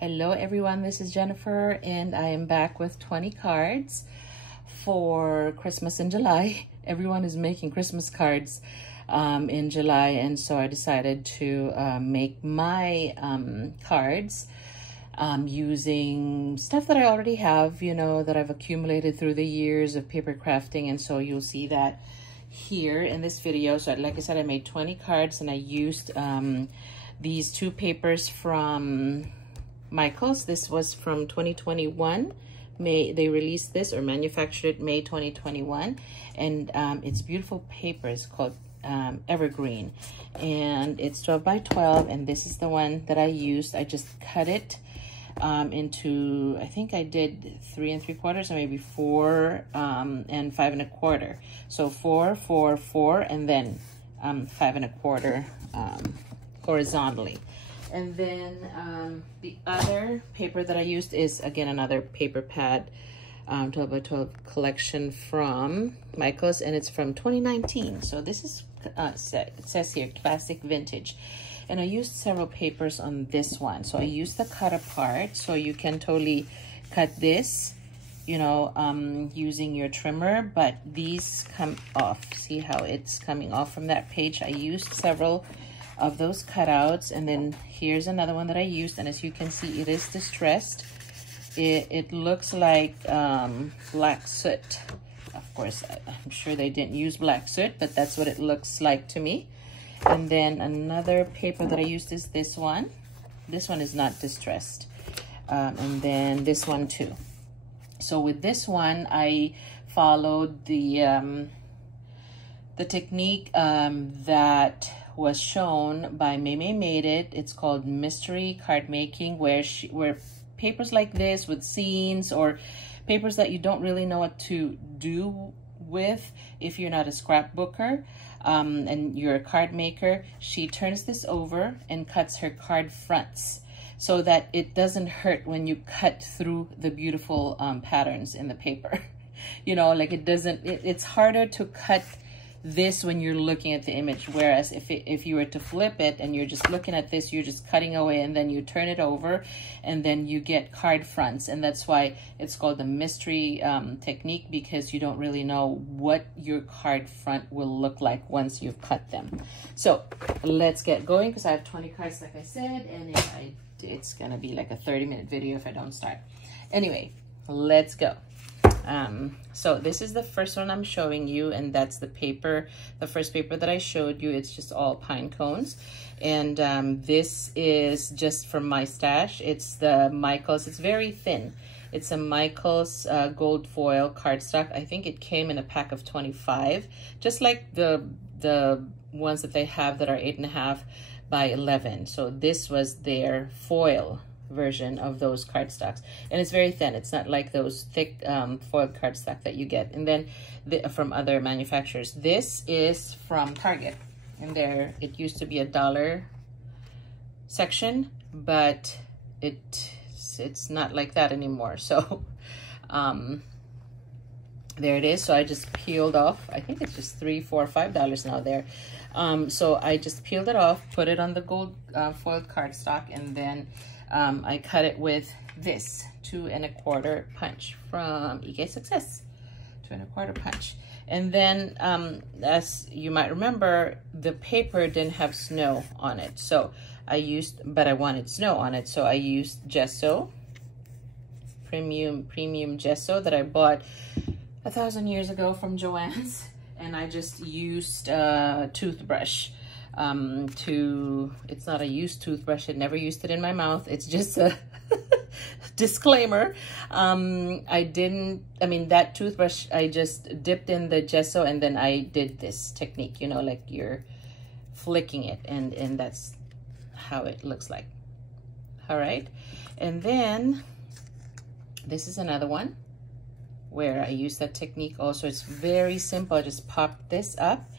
Hello everyone, this is Jennifer and I am back with 20 cards for Christmas in July. Everyone is making Christmas cards in July, and so I decided to make my cards using stuff that I already have, you know, that I've accumulated through the years of paper crafting, and so you'll see that here in this video. So like I said, I made 20 cards and I used these two papers from Michaels. This was from 2021. They released this or manufactured it May 2021, and it's beautiful paper. It's called Evergreen, and it's 12 by 12, and this is the one that I used. I just cut it into, I think I did 3 3/4 or maybe 4 and 5 1/4. So 4 4 4 and then 5 1/4 horizontally. And then the other paper that I used is, again, another paper pad 12 by 12 collection from Michaels, and it's from 2019. So this is, it says here, classic vintage. And I used several papers on this one. So I used the cut apart, so you can totally cut this, you know, using your trimmer, but these come off. See how it's coming off from that page? I used several of those cutouts, and then here's another one that I used, and as you can see, it is distressed. It looks like black soot. Of course, I'm sure they didn't use black soot, but that's what it looks like to me. And then another paper that I used is this one. This one is not distressed. And then this one too. So with this one, I followed the technique that was shown by Made It. It's called mystery card making, where papers like this with scenes or papers that you don't really know what to do with if you're not a scrapbooker and you're a card maker, she turns this over and cuts her card fronts so that it doesn't hurt when you cut through the beautiful patterns in the paper. You know, like it's harder to cut this when you're looking at the image, whereas if you were to flip it and you're just looking at this, you're just cutting away, and then you turn it over and then you get card fronts. And that's why it's called the mystery technique, because you don't really know what your card front will look like once you've cut them. So let's get going, because I have 20 cards like I said, and it's gonna be like a 30-minute video if I don't start. Anyway, let's go. So this is the first one I'm showing you, and that's the paper, the first paper that I showed you. It's just all pine cones, and this is just from my stash. It's the Michaels. It's very thin. It's a Michaels gold foil cardstock. I think it came in a pack of 25, just like the ones that they have that are 8.5 by 11. So this was their foil version of those cardstocks, and it's very thin. It's not like those thick foiled cardstock that you get and then from other manufacturers. This is from Target, and there it used to be $1 section, but it's not like that anymore. So there it is. So I just peeled off, I think it's just $3, $4, $5 now there. So I just peeled it off, put it on the gold foiled cardstock, and then I cut it with this 2 1/4 punch from eksuccess, 2 1/4 punch. And then as you might remember, the paper didn't have snow on it, so but I wanted snow on it, so I used gesso, premium gesso that I bought 1,000 years ago from Joann's, and I just used a toothbrush. It's not a used toothbrush. I never used it in my mouth. It's just a disclaimer. That toothbrush, I just dipped in the gesso, and then I did this technique, you know, like you're flicking it, and that's how it looks like. All right. And then this is another one where I use that technique also. It's very simple. I just pop this up.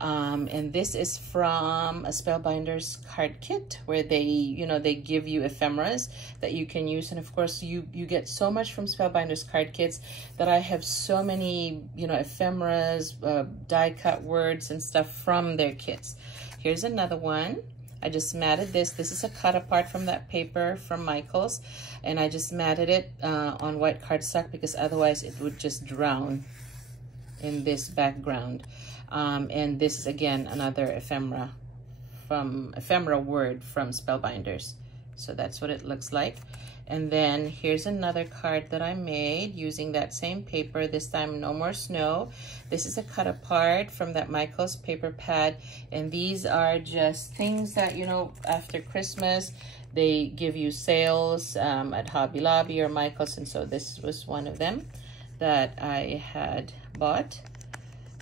And this is from a Spellbinders card kit, where they give you ephemeras that you can use. And of course, you get so much from Spellbinders card kits that I have so many, ephemeras, die cut words and stuff from their kits. Here's another one. I just matted this. This is a cut apart from that paper from Michael's, and I just matted it on white cardstock because otherwise it would just drown in this background. And this is again another ephemera word from Spellbinders. So that's what it looks like. And then here's another card that I made using that same paper, this time No More Snow. This is a cut apart from that Michael's paper pad. And these are just things that, you know, after Christmas, they give you sales at Hobby Lobby or Michael's. And so this was one of them that I had bought.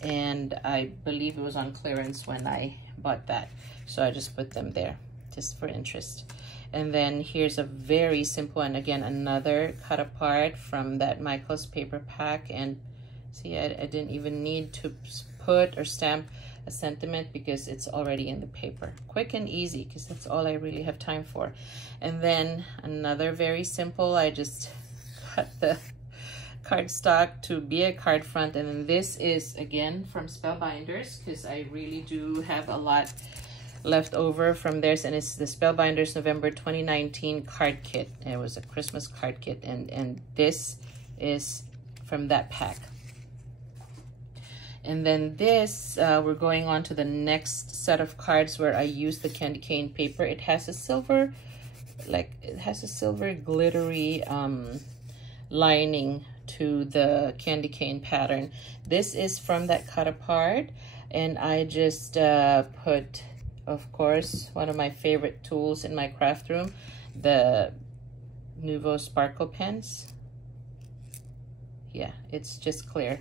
And I believe it was on clearance when I bought that. So I just put them there just for interest. And then here's a very simple one. Again, another cut apart from that Michael's paper pack. And see, I didn't even need to put or stamp a sentiment because it's already in the paper. Quick and easy, because that's all I really have time for. And then another very simple, I just cut the cardstock to be a card front. And then this is again from Spellbinders, because I really do have a lot left over from theirs, and it's the Spellbinders November 2019 card kit. It was a Christmas card kit, and this is from that pack. And then this, we're going on to the next set of cards where I use the candy cane paper. It has a silver, like it has a silver glittery lining to the candy cane pattern. This is from that cut apart, and I just put, of course, one of my favorite tools in my craft room, the Nuvo sparkle pens. Yeah, it's just clear.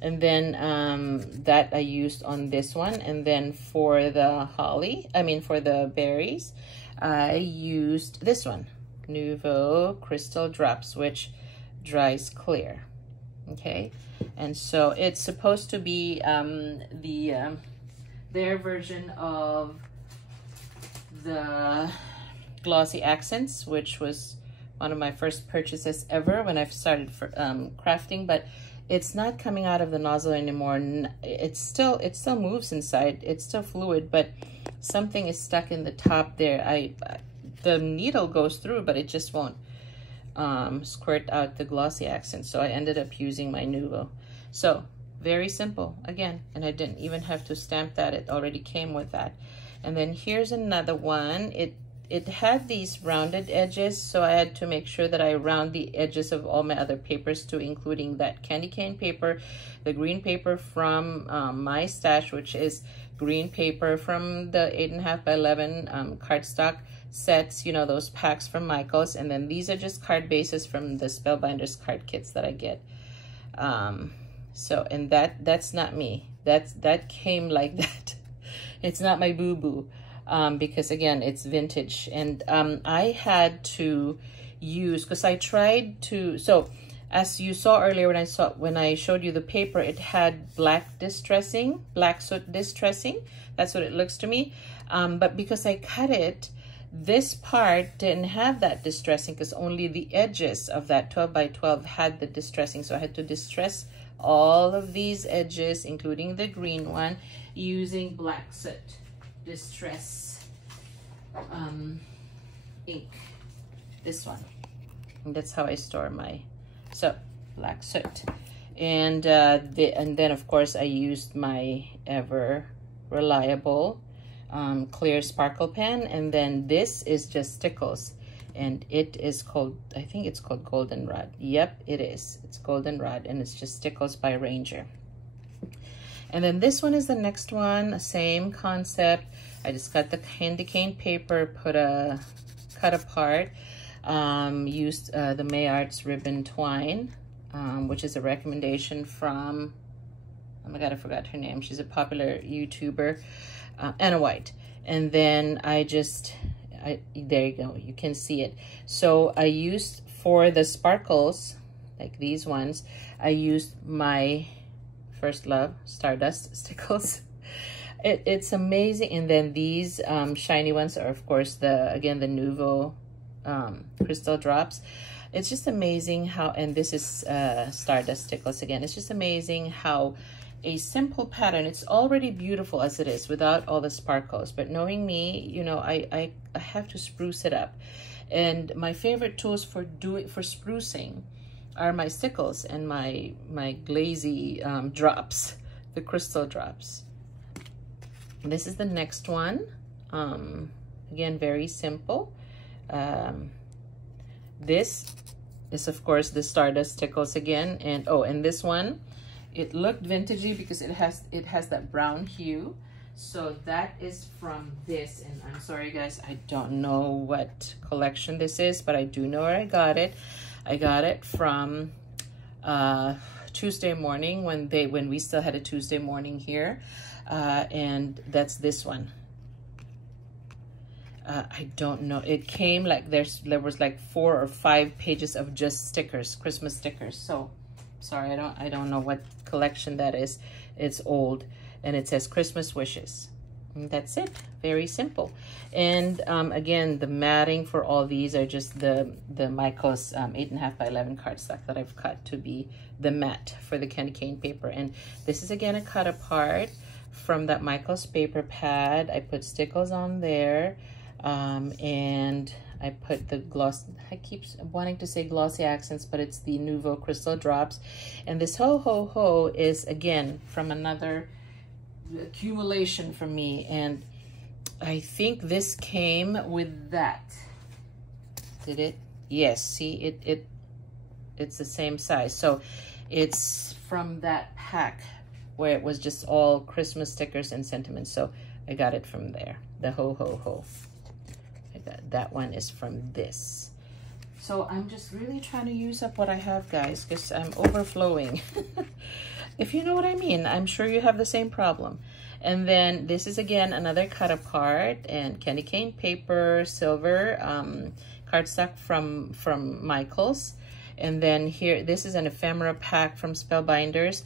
And then that I used on this one. And then for the for the berries, I used this one, Nuvo Crystal Drops, which dries clear. Okay, and so it's supposed to be their version of the glossy accents, which was one of my first purchases ever when I started crafting, but it's not coming out of the nozzle anymore. It still moves inside. It's still fluid, but something is stuck in the top there. The needle goes through, but it just won't squirt out the glossy accent. So I ended up using my Nuvo. So very simple again, and I didn't even have to stamp that. It already came with that. And then here's another one. It had these rounded edges, so I had to make sure that I round the edges of all my other papers too, including that candy cane paper, the green paper from my stash, which is green paper from the 8.5 by 11 cardstock sets, you know, those packs from Michael's. And then these are just card bases from the Spellbinders card kits that I get. So, and that's not me. That came like that. It's not my boo-boo. Because again, it's vintage. And I had to use, because I tried to, so as you saw earlier when I showed you the paper, it had black soot distressing. That's what it looks to me. But because I cut it, this part didn't have that distressing, because only the edges of that 12 by 12 had the distressing. So I had to distress all of these edges, including the green one, using black soot distress ink, this one. And that's how I store my black soot. And then of course I used my ever reliable clear sparkle pen. And then this is just stickles, and it is called, I think it's called Goldenrod. Yep, it is. It's Goldenrod, and it's just stickles by Ranger. And then this one is the next one, same concept. I just got the candy cane paper, put a cut apart, used the Mayarts ribbon twine, which is a recommendation from, oh my God, I forgot her name. She's a popular YouTuber, Anna White. And then there you go, you can see it. So I used, for the sparkles, like these ones, I used my First Love Stardust stickles. It's amazing. And then these shiny ones are, of course, the Nuvo crystal drops. It's just amazing how, and this is Stardust stickles again. It's just amazing how a simple pattern. It's already beautiful as it is without all the sparkles, but knowing me, you know, I have to spruce it up. And my favorite tools for sprucing are my stickles and my glazy drops, the crystal drops. This is the next one. Again, very simple. This is, of course, the Stardust stickles again. And oh, and this one, it looked vintagey because it has that brown hue. So that is from this, and I'm sorry guys, I don't know what collection this is, but I do know where I got it. I got it from Tuesday morning when we still had a Tuesday morning here, and that's this one. I don't know. It came like there was like 4 or 5 pages of just stickers, Christmas stickers. So sorry, I don't know what collection that is. It's old. And it says Christmas wishes. And that's it. Very simple. And again, the matting for all these are just the Michaels 8.5 by 11 cardstock that I've cut to be the mat for the candy cane paper. And this is again a cut apart from that Michaels paper pad. I put stickles on there, and I put the gloss. I keep wanting to say glossy accents, but it's the Nouveau crystal drops. And this ho ho ho is again from another accumulation for me, and I think this came with that. Did it? Yes. See, it's the same size. So it's from that pack where it was just all Christmas stickers and sentiments. So I got it from there. The ho ho ho. I got that one is from this. So I'm just really trying to use up what I have, guys, because I'm overflowing. If you know what I mean. I'm sure you have the same problem. And then this is again another cut apart and candy cane paper, silver cardstock from Michaels. And then here, this is an ephemera pack from Spellbinders.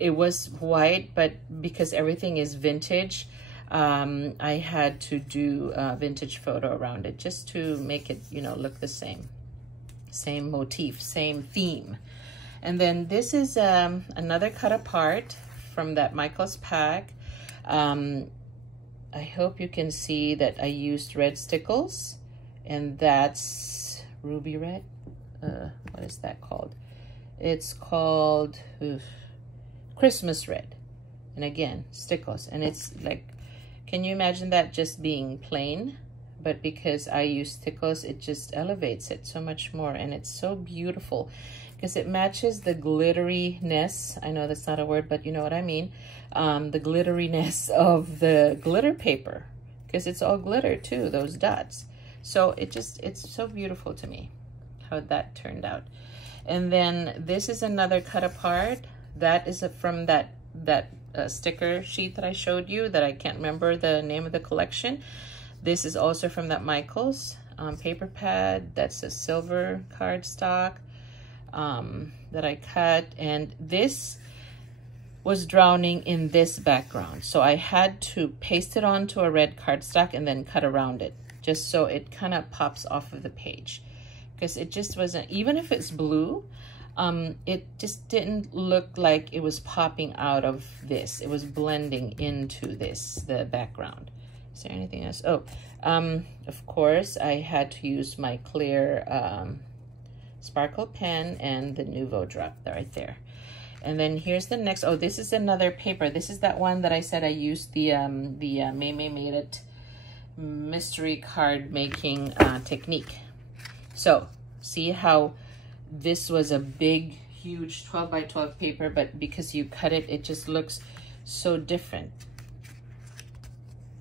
It was white, but because everything is vintage, I had to do a vintage photo around it just to make it, you know, look the same. Same motif, same theme. And then this is another cut apart from that Michaels pack. I hope you can see that I used red stickles, and that's ruby red. What is that called? It's called Christmas red. And again, stickles. And it's like, can you imagine that just being plain? But because I use stickles, it just elevates it so much more. And it's so beautiful because it matches the glitteriness. I know that's not a word, but you know what I mean. The glitteriness of the glitter paper, because it's all glitter too, those dots. So it's so beautiful to me how that turned out. And then this is another cut apart. That is from that sticker sheet that I showed you that I can't remember the name of the collection. This is also from that Michaels paper pad. That's a silver cardstock that I cut. And this was drowning in this background. So I had to paste it onto a red cardstock and then cut around it, just so it kind of pops off of the page. Because it just wasn't, even if it's blue, it just didn't look like it was popping out of this. It was blending into this, the background. Is there anything else? Oh, of course, I had to use my clear sparkle pen and the Nouveau drop right there. And then here's the next. Oh, this is another paper. This is that one that I said I used the May Made It mystery card making technique. So see how this was a big, huge 12 by 12 paper, but because you cut it, it just looks so different.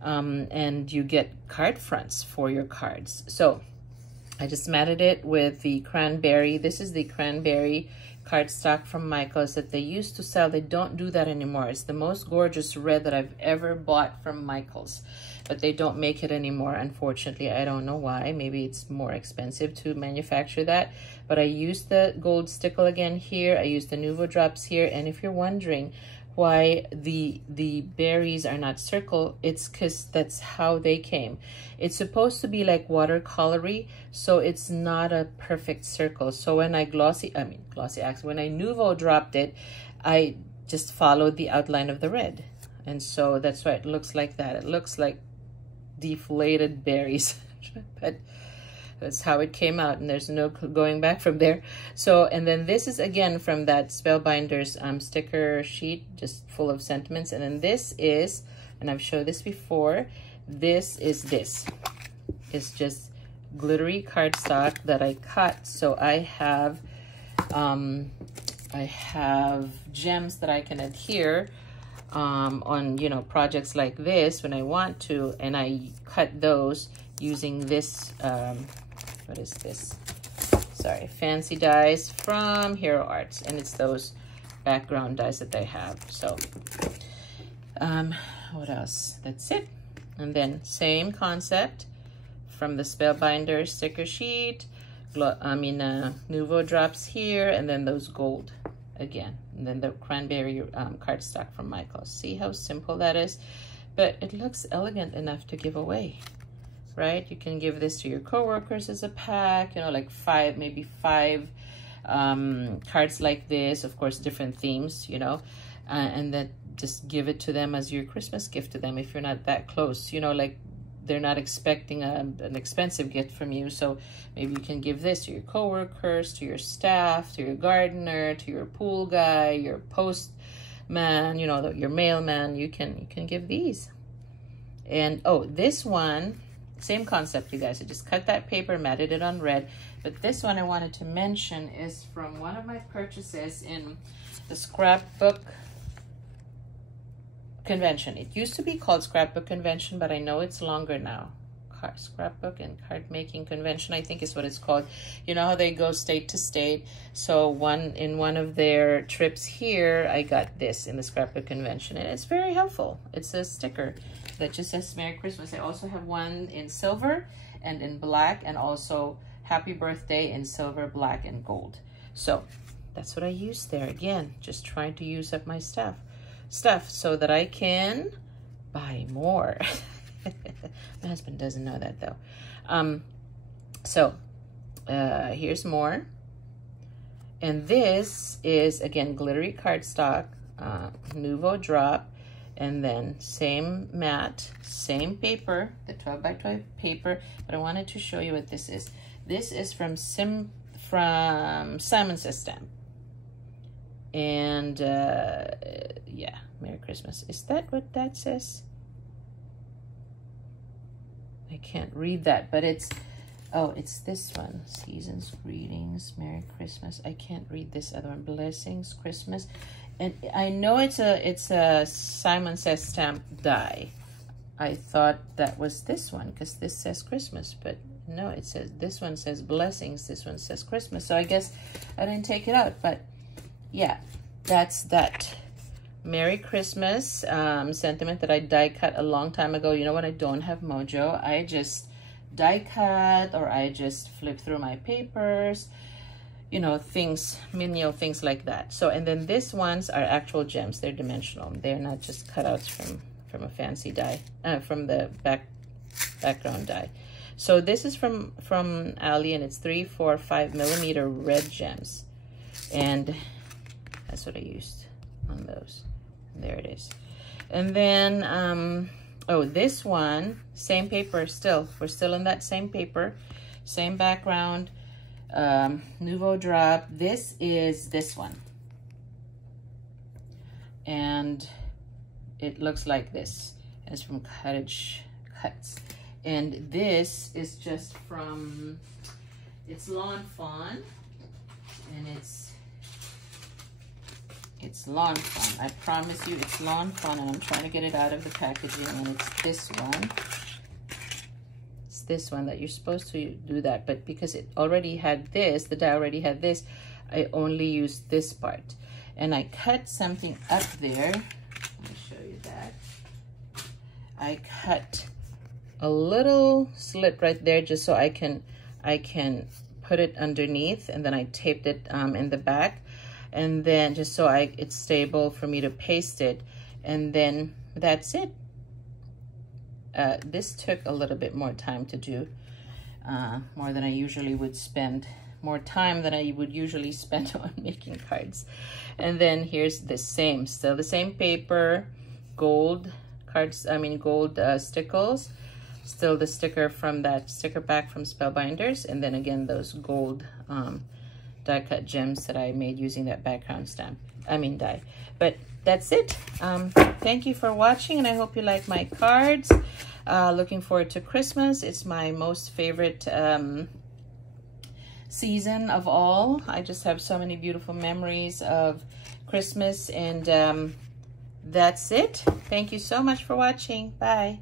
And you get card fronts for your cards. So I just matted it with the cranberry. This is the cranberry cardstock from Michaels that they used to sell. They don't do that anymore. It's the most gorgeous red that I've ever bought from Michaels, but they don't make it anymore, unfortunately. I don't know why. Maybe it's more expensive to manufacture that, but I used the gold stickle again here. I used the Nouveau drops here. And if you're wondering why the berries are not circle, it's because that's how they came. It's supposed to be like watercolory, so it's not a perfect circle. So when I when I Nouveau dropped it, I just followed the outline of the red. And so that's why it looks like that. It looks like deflated berries, but that's how it came out, and there's no going back from there. So, and then this is again from that Spellbinders sticker sheet, just full of sentiments. And then this is, and I've showed this before, this is it's just glittery cardstock that I cut. So I have gems that I can adhere on, you know, projects like this when I want to, and I cut those using this, what is this? Sorry, fancy dies from heroarts, and it's those background dies that they have. So, what else? That's it. And then same concept from the Spellbinders sticker sheet, Nouveau drops here, and then those gold again, and then the cranberry cardstock from Michael. See how simple that is? But it looks elegant enough to give away, right? You can give this to your coworkers as a pack, you know, like maybe five cards like this, of course, different themes, you know, and then just give it to them as your Christmas gift to them if you're not that close, you know, like they're not expecting an expensive gift from you. So maybe you can give this to your coworkers, to your staff, to your gardener, to your pool guy, your postman, you know, your mailman. You can give these. And oh, this one, same concept, you guys. I just cut that paper, matted it on red. But this one I wanted to mention is from one of my purchases in the scrapbook convention. It used to be called Scrapbook Convention, but I know it's longer now. Scrapbook and Card Making Convention, I think is what it's called. You know how they go state to state. So in one of their trips here, I got this in the Scrapbook Convention, and it's very helpful. It's a sticker that just says Merry Christmas. I also have one in silver and in black, and also Happy Birthday in silver, black, and gold. So that's what I used there. Again, just trying to use up my stuff so that I can buy more. My husband doesn't know that though. Here's more. And this is, again, glittery cardstock, Nouveau drop, and then same mat, same paper, the 12 by 12 paper. But I wanted to show you what this is. This is from Simon Says Stamp. And yeah, Merry Christmas. Is that what that says? I can't read that, but it's, oh, it's this one. Seasons, greetings, Merry Christmas. I can't read this other one. Blessings, Christmas. And I know it's a Simon Says Stamp die. I thought that was this one because this says Christmas, but no, it says, this one says blessings, this one says Christmas. So I guess I didn't take it out, but yeah, that's that Merry Christmas sentiment that I die cut a long time ago. You know, when I don't have mojo, I just die cut, or I just flip through my papers, you know, things, menial things like that. So, and then these ones are actual gems. They're dimensional. They're not just cutouts from a fancy die, from the background die. So this is from Ali, and it's 3, 4, 5 millimeter red gems, and that's what I used on those. And there it is. And then oh, this one, same paper still. We're still in that same paper, same background, Nouveau drop. This is this one, and it looks like this. It's from Cottage Cuts. And this is just from, it's Lawn Fawn, and it's Lawn Fawn. I promise you it's Lawn Fawn, and I'm trying to get it out of the packaging, and it's this one. It's this one that you're supposed to do that, but because it already had this, the die already had this, I only used this part. And I cut something up there. Let me show you that. I cut a little slit right there just so I can put it underneath, and then I taped it in the back, and then just so it's stable for me to paste it, and then that's it. This took a little bit more time to do, more than I usually would spend, more time than I would usually spend on making cards. And then here's the same, still the same paper, gold cards, gold stickles, still the sticker from that sticker pack from Spellbinders, and then again those gold die cut gems that I made using that background stamp, die. But that's it. Thank you for watching, and I hope you like my cards. Looking forward to Christmas. It's my most favorite season of all. I just have so many beautiful memories of Christmas, and that's it. Thank you so much for watching. Bye.